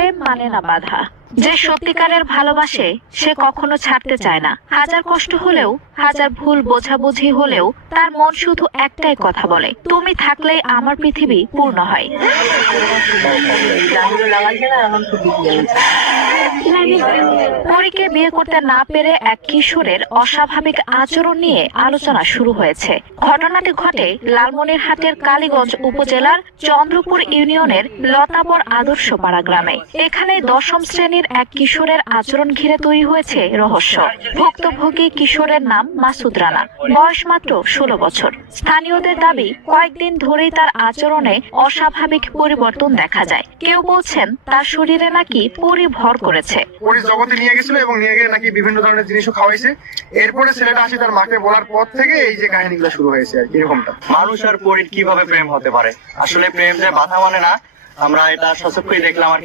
প্রেম মানে না বাধা। যে সত্যিকারের ভালোবাসে সে কখনো ছাড়তে চায় না। হাজার কষ্ট হলেও, হাজার ভুল বোঝাবুঝি হলেও তার মন শুধু একটাই কথা বলে, তুমি থাকলেই আমার পৃথিবী পূর্ণ হয়। পরীকে বিয়ে করতে না পেরে এক কিশোরের অস্বাভাবিক আচরণ নিয়ে আলোচনা শুরু হয়েছে। ঘটনাটি ঘটে লালমনিরহাটের কালীগঞ্জ উপজেলার চন্দ্রপুর ইউনিয়নের লতাবর আদর্শপাড়া গ্রামে। এখানে দশম শ্রেণীর এক কিশোরের আচরণ ঘিরে তৈরি হয়েছে রহস্য। ভুক্তভোগী কিশোরের নাম মাসুদ রানা, বয়স মাত্র 16 বছর। স্থানীয়দের দাবি, কয়েকদিন ধরেই তার আচরণে অস্বাভাবিক পরিবর্তন দেখা যায়। কেউ বলছেন তার শরীরে নাকি পরি ভর করেছে। পরি জগতে নিয়ে গেছিল এবং নিয়ে গিয়ে নাকি বিভিন্ন ধরনের জিনিসও খাওয়াইছে। এরপরে ছেলেটা আসে তার মাকে বলার পর থেকে এই যে কাহিনীগুলো শুরু হয়েছে আর কি এরকমটা। মানুষ আর পরীর কিভাবে প্রেম হতে পারে? আসলে প্রেম যে বাধা মানে না, আমরা এটা সচক্ষেই দেখলাম আর